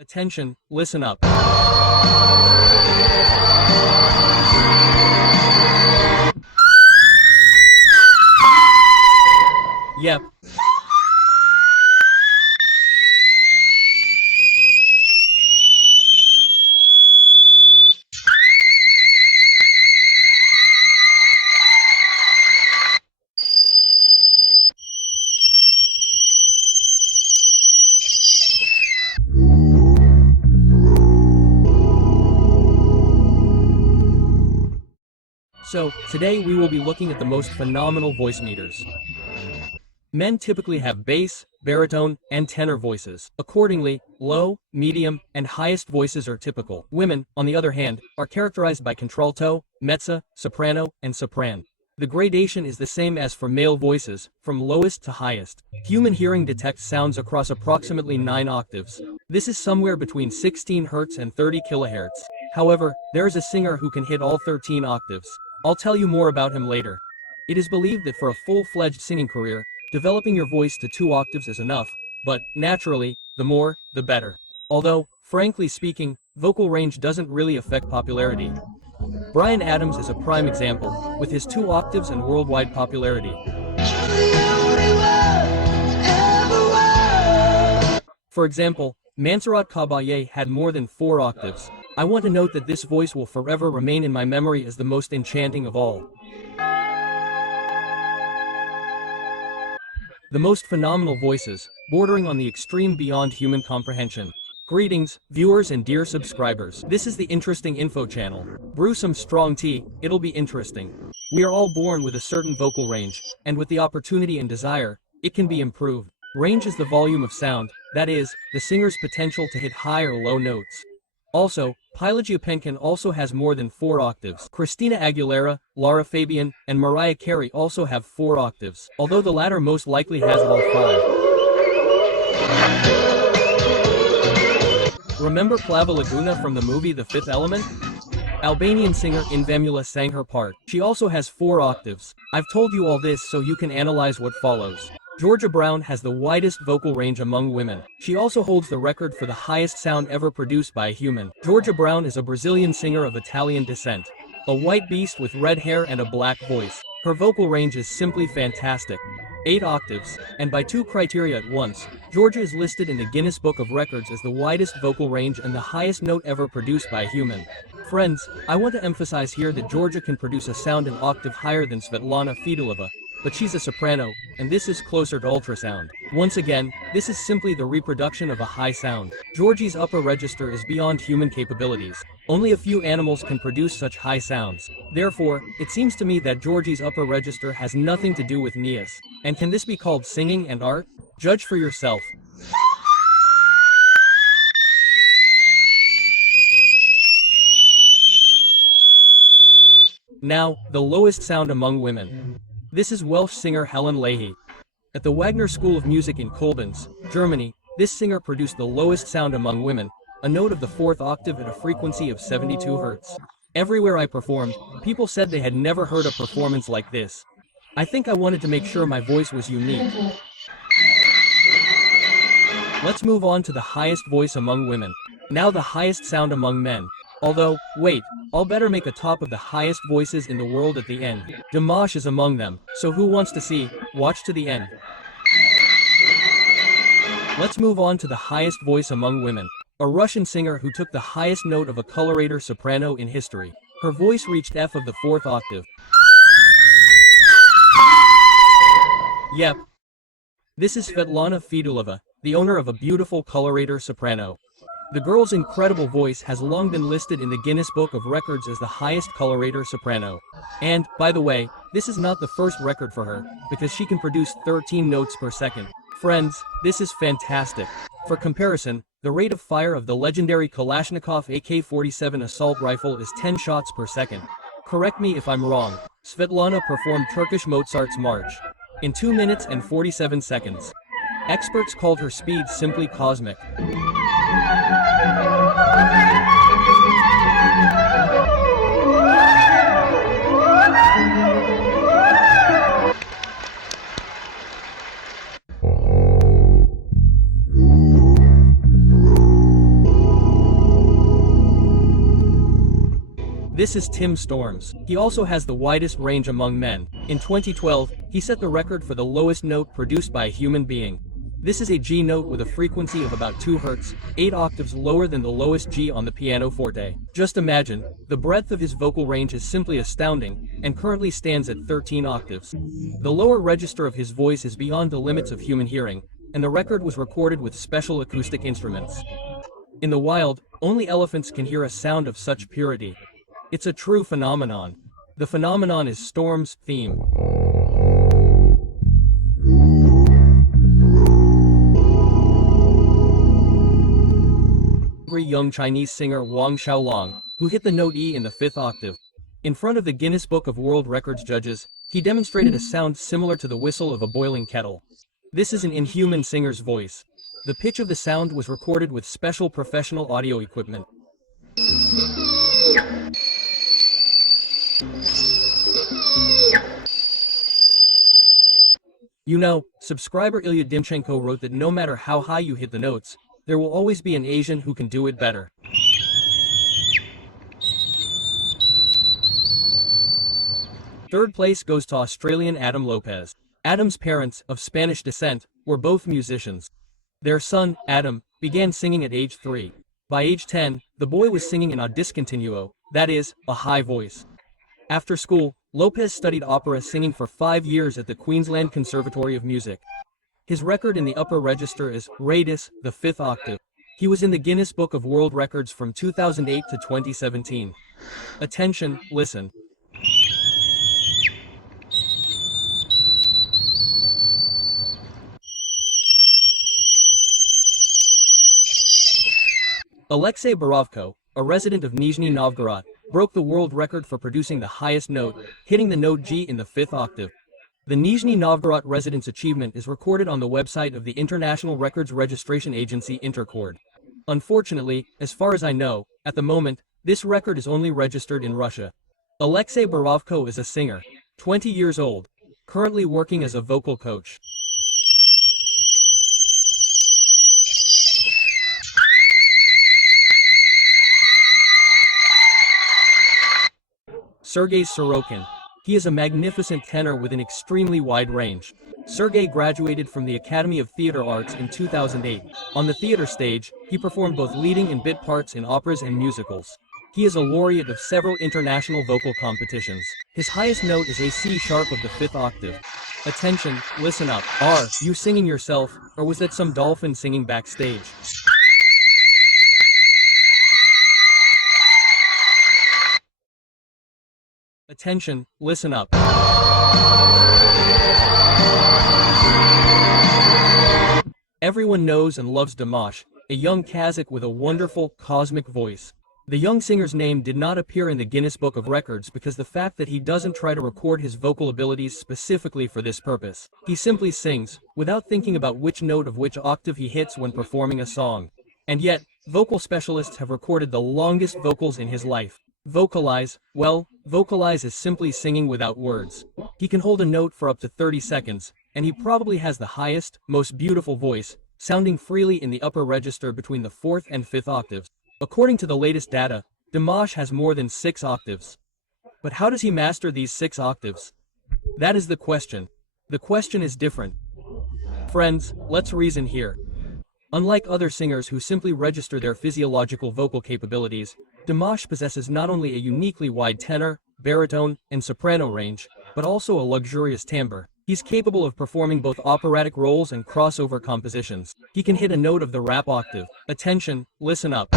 Attention, listen up. Yep. So, today we will be looking at the most phenomenal voice meters. Men typically have bass, baritone, and tenor voices. Accordingly, low, medium, and highest voices are typical. Women, on the other hand, are characterized by contralto, mezza, soprano, and sopran. The gradation is the same as for male voices, from lowest to highest. Human hearing detects sounds across approximately 9 octaves. This is somewhere between 16 Hz and 30 kHz. However, there is a singer who can hit all 13 octaves. I'll tell you more about him later. It is believed that for a full-fledged singing career, developing your voice to 2 octaves is enough, but, naturally, the more, the better. Although, frankly speaking, vocal range doesn't really affect popularity. Bryan Adams is a prime example, with his 2 octaves and worldwide popularity. For example, Montserrat Caballé had more than 4 octaves. I want to note that this voice will forever remain in my memory as the most enchanting of all. The most phenomenal voices, bordering on the extreme beyond human comprehension. Greetings, viewers and dear subscribers. This is the Interesting Info channel. Brew some strong tea, it'll be interesting. We are all born with a certain vocal range, and with the opportunity and desire, it can be improved. Range is the volume of sound, that is, the singer's potential to hit high or low notes. Also, Pelagia Penkin also has more than 4 octaves. Christina Aguilera, Lara Fabian, and Mariah Carey also have 4 octaves, although the latter most likely has all 5. Remember Plava Laguna from the movie The Fifth Element? Albanian singer Invamula sang her part. She also has 4 octaves. I've told you all this so you can analyze what follows. Georgia Brown has the widest vocal range among women. She also holds the record for the highest sound ever produced by a human. Georgia Brown is a Brazilian singer of Italian descent. A white beast with red hair and a black voice. Her vocal range is simply fantastic. 8 octaves, and by 2 criteria at once, Georgia is listed in the Guinness Book of Records as the widest vocal range and the highest note ever produced by a human. Friends, I want to emphasize here that Georgia can produce a sound an octave higher than Svetlana Feodulova, but she's a soprano, and this is closer to ultrasound. Once again, this is simply the reproduction of a high sound. Georgie's upper register is beyond human capabilities. Only a few animals can produce such high sounds. Therefore, it seems to me that Georgie's upper register has nothing to do with Nias. And can this be called singing and art? Judge for yourself. Now, the lowest sound among women. This is Welsh singer Helen Leahy. At the Wagner School of Music in Koblenz, Germany, this singer produced the lowest sound among women, a note of the 4th octave at a frequency of 72 Hz. Everywhere I performed, people said they had never heard a performance like this. I think I wanted to make sure my voice was unique. Let's move on to the highest voice among women. Now the highest sound among men. Although, wait, I'll better make a top of the highest voices in the world at the end. Dimash is among them, so who wants to see? Watch to the end. Let's move on to the highest voice among women. A Russian singer who took the highest note of a colorator soprano in history. Her voice reached F of the 4th octave. Yep. This is Svetlana Feodulova, the owner of a beautiful colorator soprano. The girl's incredible voice has long been listed in the Guinness Book of Records as the highest colorator soprano. And, by the way, this is not the first record for her, because she can produce 13 notes per second. Friends, this is fantastic. For comparison, the rate of fire of the legendary Kalashnikov AK-47 assault rifle is 10 shots per second. Correct me if I'm wrong. Svetlana performed Turkish Mozart's March in 2 minutes and 47 seconds. Experts called her speed simply cosmic. This is Tim Storms. He also has the widest range among men. In 2012, he set the record for the lowest note produced by a human being. This is a G note with a frequency of about 2 Hz, 8 octaves lower than the lowest G on the pianoforte. Just imagine, the breadth of his vocal range is simply astounding, and currently stands at 13 octaves. The lower register of his voice is beyond the limits of human hearing, and the record was recorded with special acoustic instruments. In the wild, only elephants can hear a sound of such purity. It's a true phenomenon. The phenomenon is Storm's theme. Young Chinese singer Wang Xiaolong, who hit the note E in the 5th octave. In front of the Guinness Book of World Records judges, he demonstrated a sound similar to the whistle of a boiling kettle. This is an inhuman singer's voice. The pitch of the sound was recorded with special professional audio equipment. You know, subscriber Ilya Dimchenko wrote that no matter how high you hit the notes, there will always be an Asian who can do it better. Third place goes to Australian Adam Lopez. Adam's parents, of Spanish descent, were both musicians. Their son, Adam, began singing at age 3. By age 10, the boy was singing in a discontinuo, that is, a high voice. After school, Lopez studied opera singing for 5 years at the Queensland Conservatory of Music. His record in the upper register is rarest, the 5th octave. He was in the Guinness Book of World Records from 2008 to 2017. Attention, listen. Alexei Borovko, a resident of Nizhny Novgorod, broke the world record for producing the highest note, hitting the note G in the 5th octave. The Nizhny Novgorod resident's achievement is recorded on the website of the International Records Registration Agency Intercord. Unfortunately, as far as I know, at the moment, this record is only registered in Russia. Alexei Borovko is a singer, 20 years old, currently working as a vocal coach. Sergei Sorokin. He is a magnificent tenor with an extremely wide range. Sergei graduated from the Academy of Theatre Arts in 2008. On the theater stage, he performed both leading and bit parts in operas and musicals. He is a laureate of several international vocal competitions. His highest note is a C sharp of the 5th octave. Attention, listen up. Are you singing yourself, or was that some dolphin singing backstage? Attention, listen up. Everyone knows and loves Dimash, a young Kazakh with a wonderful, cosmic voice. The young singer's name did not appear in the Guinness Book of Records because the fact that he doesn't try to record his vocal abilities specifically for this purpose. He simply sings, without thinking about which note of which octave he hits when performing a song. And yet, vocal specialists have recorded the longest vocals in his life. Vocalize, well, vocalize is simply singing without words. He can hold a note for up to 30 seconds, and he probably has the highest, most beautiful voice, sounding freely in the upper register between the 4th and 5th octaves. According to the latest data, Dimash has more than 6 octaves. But how does he master these 6 octaves? That is the question. The question is different. Friends, let's reason here. Unlike other singers who simply register their physiological vocal capabilities, Dimash possesses not only a uniquely wide tenor, baritone, and soprano range, but also a luxurious timbre. He's capable of performing both operatic roles and crossover compositions. He can hit a note of the rap octave. Attention, listen up.